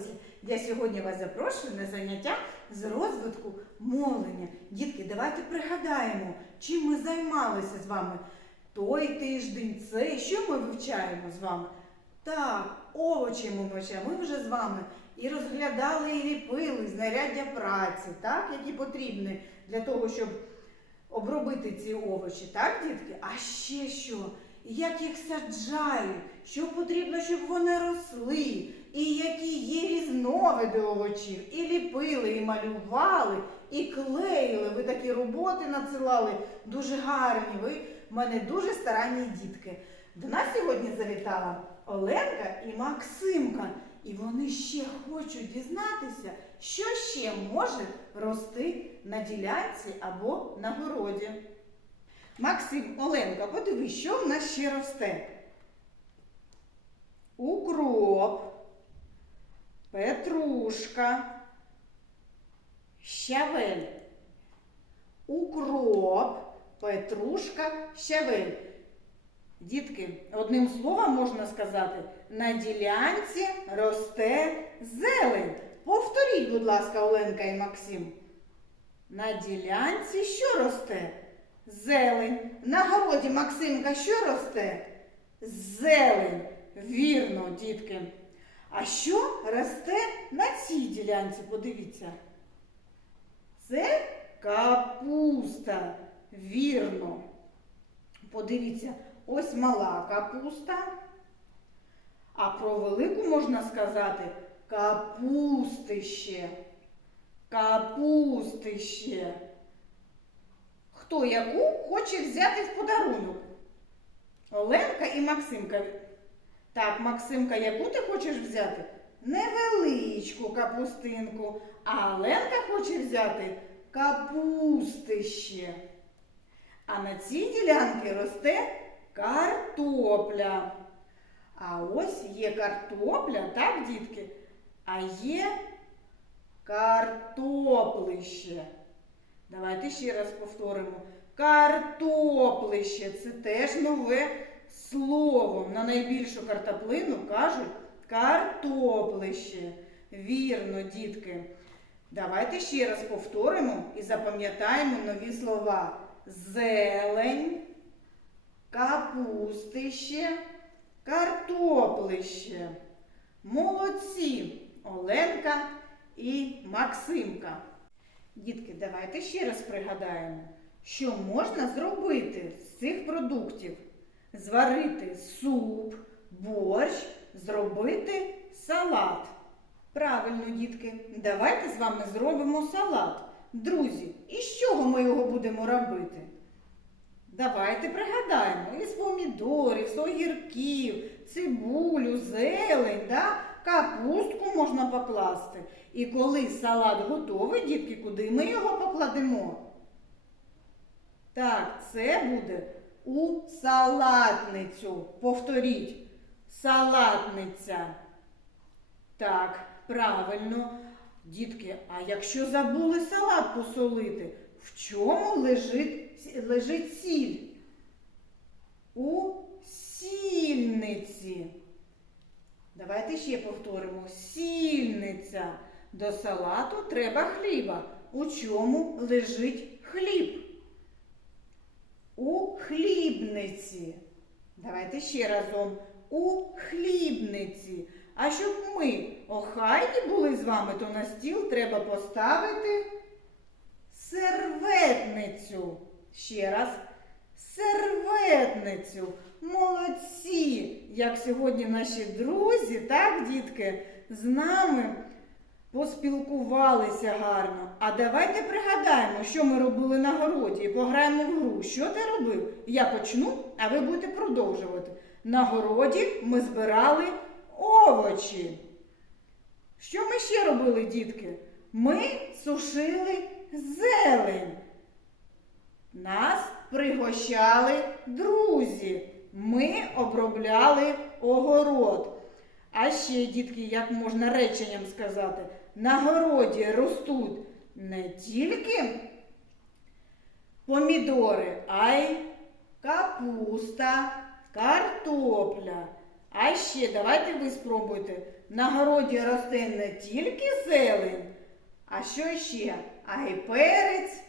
зібралися. Я сьогодні вас запрошую на заняття з розвитку мовлення. Дітки, давайте пригадаємо, чим ми займалися з вами той тиждень, цей, що ми вивчаємо з вами. Так, овочі ми вивчаємо. Ми вже з вами і розглядали, і ліпили знаряддя праці, так, які потрібні для того, щоб обробити ці овочі, так, дітки? А ще що? Як їх саджають, що потрібно, щоб вони росли, і які є різновиди овочів, і ліпили, і малювали, і клеїли. Ви такі роботи надсилали дуже гарні. Ви в мене дуже старанні дітки. До нас сьогодні завітала Оленка і Максимка. І вони ще хочуть дізнатися, що ще може рости на ділянці або на городі. Максим, Оленка, подивись, що в нас ще росте. Укроп, петрушка, щавель. Укроп, петрушка, щавель. Дітки, одним словом можна сказати, на ділянці росте зелень. Повторіть, будь ласка, Оленка і Максим. На ділянці що росте? Зелень. На городі Максимка що росте? Зелень. Вірно, дітки. А що росте на цій ділянці? Подивіться. Це капуста. Вірно. Подивіться, ось мала капуста. А про велику можна сказати капустище. Капустище. Хто яку хоче взяти в подарунок? Оленка і Максимка. Так, Максимка, яку ти хочеш взяти? Невеличку капустинку. А Оленка хоче взяти капустище. А на цій ділянці росте картопля. А ось є картопля, так, дітки? А є картоплище. Давайте ще раз повторимо. Картоплище це теж нове слово. На найбільшу картоплину кажуть картоплище. Вірно, дітки. Давайте ще раз повторимо і запам'ятаємо нові слова. Зелень, капустище, картоплище. Молодці Оленка і Максимка. Дітки, давайте ще раз пригадаємо, що можна зробити з цих продуктів. Зварити суп, борщ, зробити салат. Правильно, дітки, давайте з вами зробимо салат. Друзі, і з чого ми його будемо робити? Давайте пригадаємо із помідорів, з огірків, цибулю, зелень, да? капустку можна покласти. І коли салат готовий, дітки, куди ми його покладемо? Так, це буде у салатницю. Повторіть, салатниця. Так, правильно. Дітки, а якщо забули салат посолити, в чому лежить, лежить сіль? У сільниці. Давайте ще повторимо. Сільниця. До салату треба хліба. У чому лежить хліб? У хлібниці. Давайте ще разом. У хлібниці. А щоб ми охайні були з вами, то на стіл треба поставити серветницю. Ще раз. Серветницю. Молодці! Як сьогодні наші друзі, так, дітки, з нами поспілкувалися гарно. А давайте пригадаємо, що ми робили на городі і пограємо в гру. Що ти робив? Я почну, а ви будете продовжувати. На городі ми збирали овочі. Що ми ще робили, дітки? Ми сушили зелень. Нас пригощали друзі. Ми обробляли огород. А ще, дітки, як можна реченням сказати, на городі ростуть не тільки помідори, а й капуста, картопля. А ще давайте ви спробуйте. На городі росте не тільки зелень, а що ще? А й перець,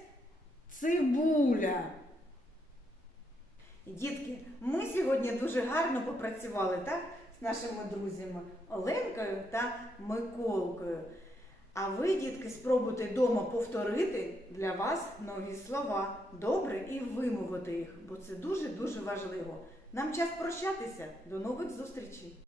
цибуля. Дітки, ми сьогодні дуже гарно попрацювали, так? З нашими друзями Оленкою та Миколкою. А ви, дітки, спробуйте вдома повторити для вас нові слова. Добре і вимовити їх, бо це дуже-дуже важливо. Нам час прощатися. До нових зустрічей!